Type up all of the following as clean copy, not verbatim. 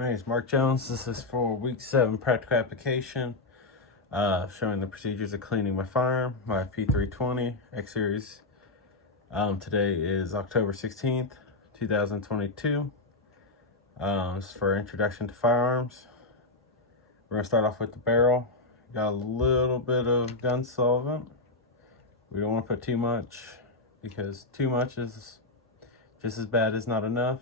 My name is Mark Jones. This is for week 7 practical application, showing the procedures of cleaning my firearm, my P320 X Series. Today is October 16th, 2022. This is for introduction to firearms. We're going to start off with the barrel. Got a little bit of gun solvent. We don't want to put too much because too much is just as bad as not enough.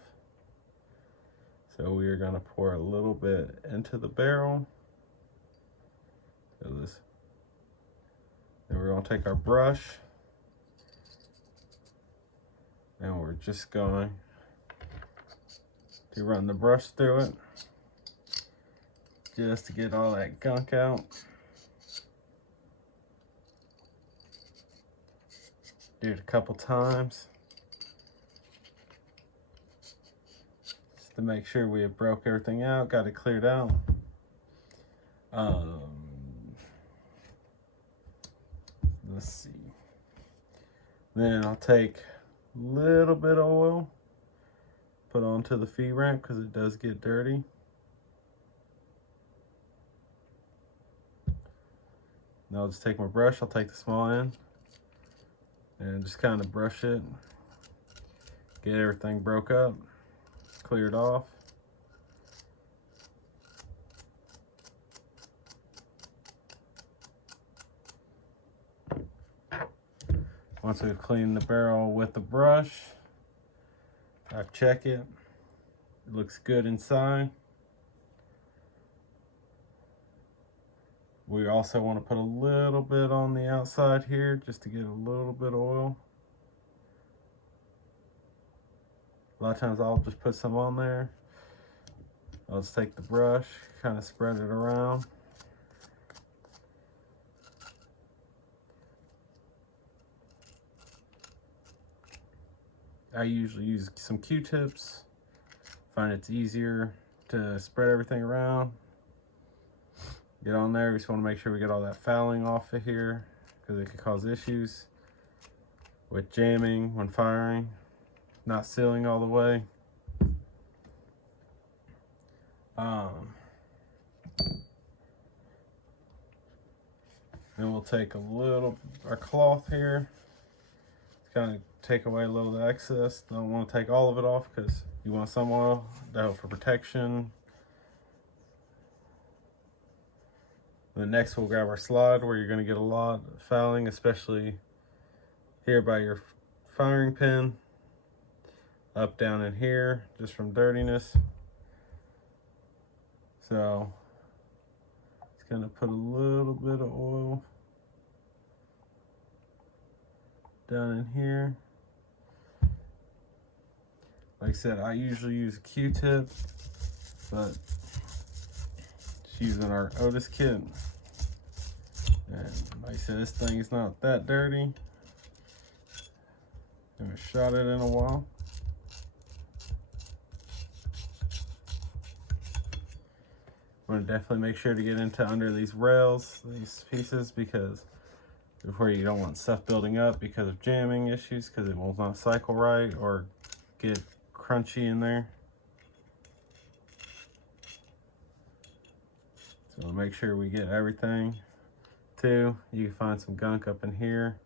So we are going to pour a little bit into the barrel. Then we're going to take our brush and we're just going to run the brush through it just to get all that gunk out. Do it a couple times just to make sure we have broke everything out, got it cleared out. Let's see. Then I'll take a little bit of oil, put onto the feed ramp because it does get dirty. Now I'll just take my brush, I'll take the small end and just kind of brush it, get everything broke up, cleared off. Once we've cleaned the barrel with the brush, I check it. It looks good inside. We also want to put a little bit on the outside here just to get a little bit of oil. A lot of times I'll just put some on there. I'll just take the brush, kind of spread it around. I usually use some Q-tips. Find it's easier to spread everything around. Get on there. We just want to make sure we get all that fouling off of here because it could cause issues with jamming when firing, not sealing all the way. Then we'll take our cloth here, kind of take away a little of the excess. Don't want to take all of it off because you want some oil to help for protection. Then next we'll grab our slide where you're going to get a lot of fouling, especially here by your firing pin, up, down in here, just from dirtiness. So it's going to put a little bit of oil down in here. Like I said, I usually use a Q-tip, but just using our Otis kit. And like I said, this thing is not that dirty. Haven't shot it in a while. I'm gonna definitely make sure to get into under these rails, these pieces, because before you don't want stuff building up because of jamming issues, because it will not cycle right or get crunchy in there. So we'll make sure we get everything too. You can find some gunk up in here.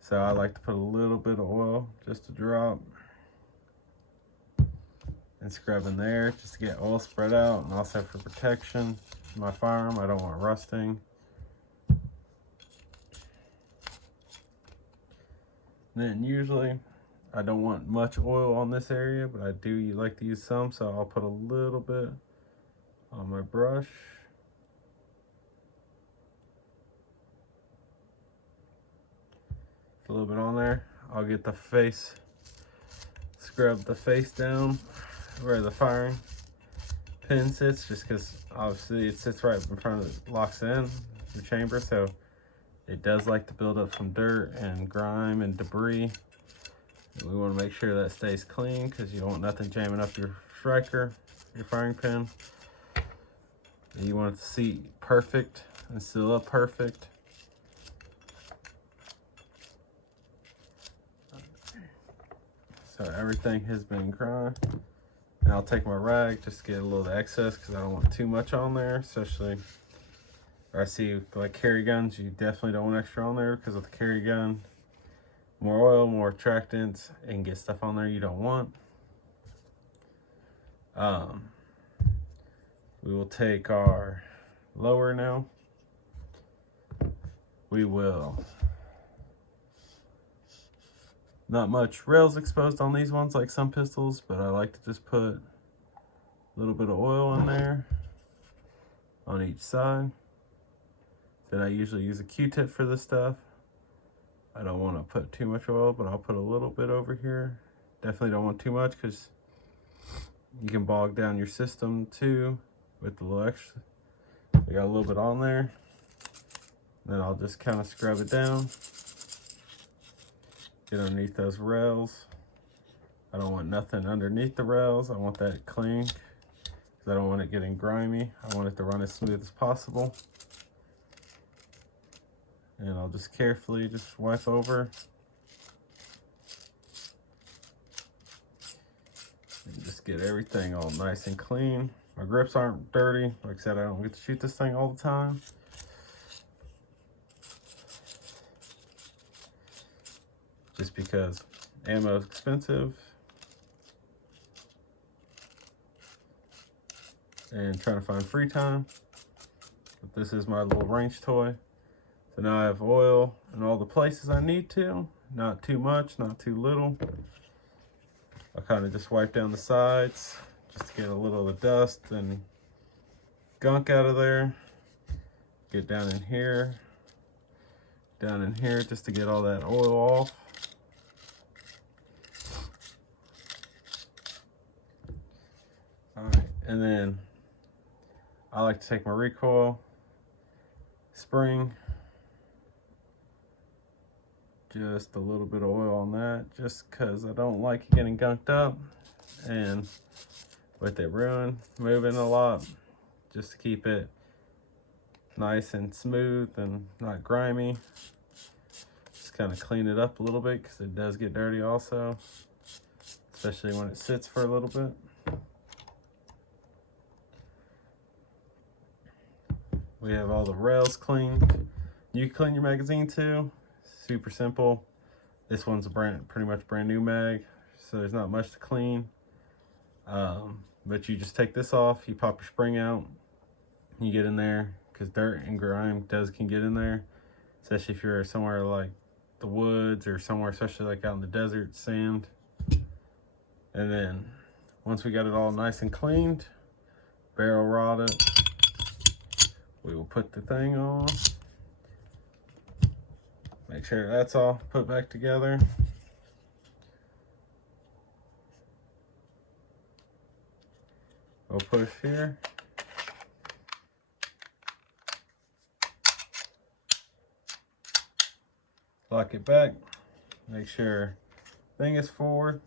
So I like to put a little bit of oil, just a drop, and scrub in there just to get oil spread out, and also for protection of my firearm. I don't want rusting. Then usually I don't want much oil on this area, but I do like to use some, so I'll put a little bit on my brush. A little bit on there. I'll get the face, scrub the face down where the firing pin sits, just because obviously it sits right in front of it, locks in the chamber, so it does like to build up some dirt and grime and debris. We want to make sure that stays clean because you don't want nothing jamming up your striker, your firing pin. And you want it to seat perfect and seal up perfect. So everything has been And I'll take my rag just to get a little excess because I don't want too much on there, especially I see like carry guns, you definitely don't want extra on there because with the carry gun, more oil, more attractants, and get stuff on there you don't want. We will take our lower now. We will, not much rails exposed on these ones like some pistols, but I like to just put a little bit of oil in there on each side. Then I usually use a Q-tip for this stuff. I don't want to put too much oil, but I'll put a little bit over here. Definitely don't want too much because you can bog down your system too with the little extra. We got a little bit on there. Then I'll just kind of scrub it down. Get underneath those rails. I don't want nothing underneath the rails. I want that clean because I don't want it getting grimy. I want it to run as smooth as possible. And I'll just carefully just wipe over. And just get everything all nice and clean. My grips aren't dirty. Like I said, I don't get to shoot this thing all the time. Just because ammo is expensive. And trying to find free time. But this is my little range toy. So now I have oil in all the places I need to. Not too much, not too little. I'll kind of just wipe down the sides just to get a little of the dust and gunk out of there. Get down in here just to get all that oil off. All right, and then I like to take my recoil spring, just a little bit of oil on that, just because I don't like it getting gunked up, and with it moving a lot, just to keep it nice and smooth and not grimy. Just kind of clean it up a little bit because it does get dirty also, especially when it sits for a little bit. We have all the rails cleaned. You can clean your magazine too. Super simple. This one's a pretty much brand new mag, so there's not much to clean. But you just take this off, you pop your spring out, you get in there, because dirt and grime can get in there, especially if you're somewhere like the woods or somewhere, especially like out in the desert, sand. And then once we got it all nice and cleaned, barrel rod it, we will put the thing on. Make sure that's all put back together. We'll push here. Lock it back. Make sure thing is forward.